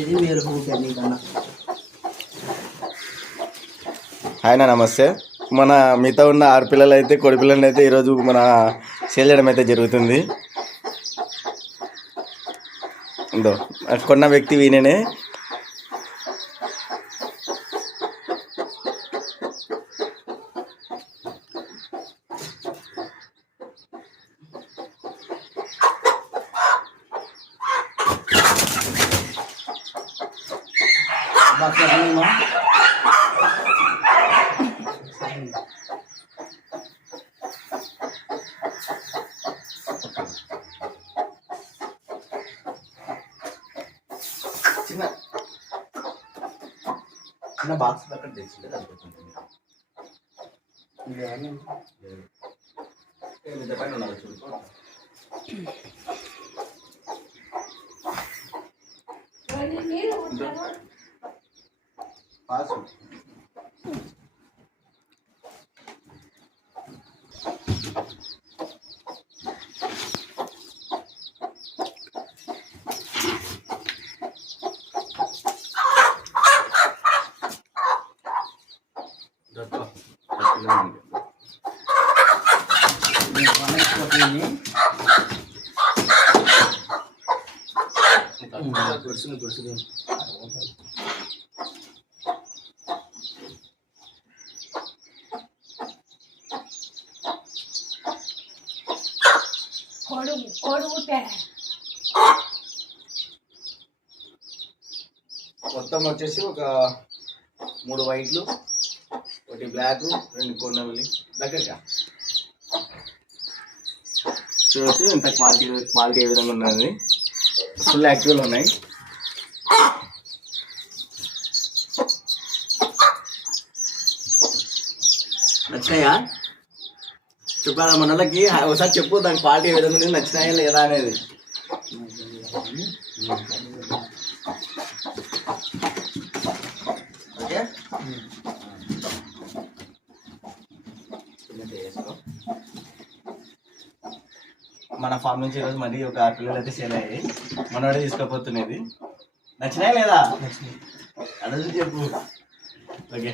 ఇది ఆయన నమస్తే. మన మిగతా ఉన్న ఆరు పిల్లలు అయితే కొడి పిల్లలు అయితే ఈరోజు మన సేల్ చేయడం అయితే జరుగుతుంది. ఇందో కొన్న వ్యక్తి వీనేనే బాగా సరేనా? చిన్న చిన్న బాక్స్ అక్కడ తెచ్చింది సరిపోతుంది ఇది ఏమన్నా? ఏ, మిగతా పైన ఉన్నారు చూడు పాసు ఇది पास हो Kursi kursi kursi. మొత్తం వచ్చేసి ఒక మూడు వైట్లు ఒకటి బ్లాక్ రెండు కొన్నవి దగ్గరగా. చూడొచ్చు ఇంత క్వాలిటీ క్వాలిటీ ఏ విధంగా ఉన్నది. ఫుల్ యాక్టివ్లు ఉన్నాయి. నచ్చాయా చెప్పాలా? మన వాళ్ళకి ఒకసారి చెప్పు దాని క్వాలిటీ ఏ విధంగా నచ్చినాయా లేదా అనేది. ఓకే? మన ఫామ్ నుంచి ఈరోజు మళ్ళీ ఒక పిల్లలు అయితే సేల్ అయ్యాయి. మనవాడే తీసుకోపోతున్నది. నచ్చినాయి లేదా? అడుగు చెప్పు. ఓకే.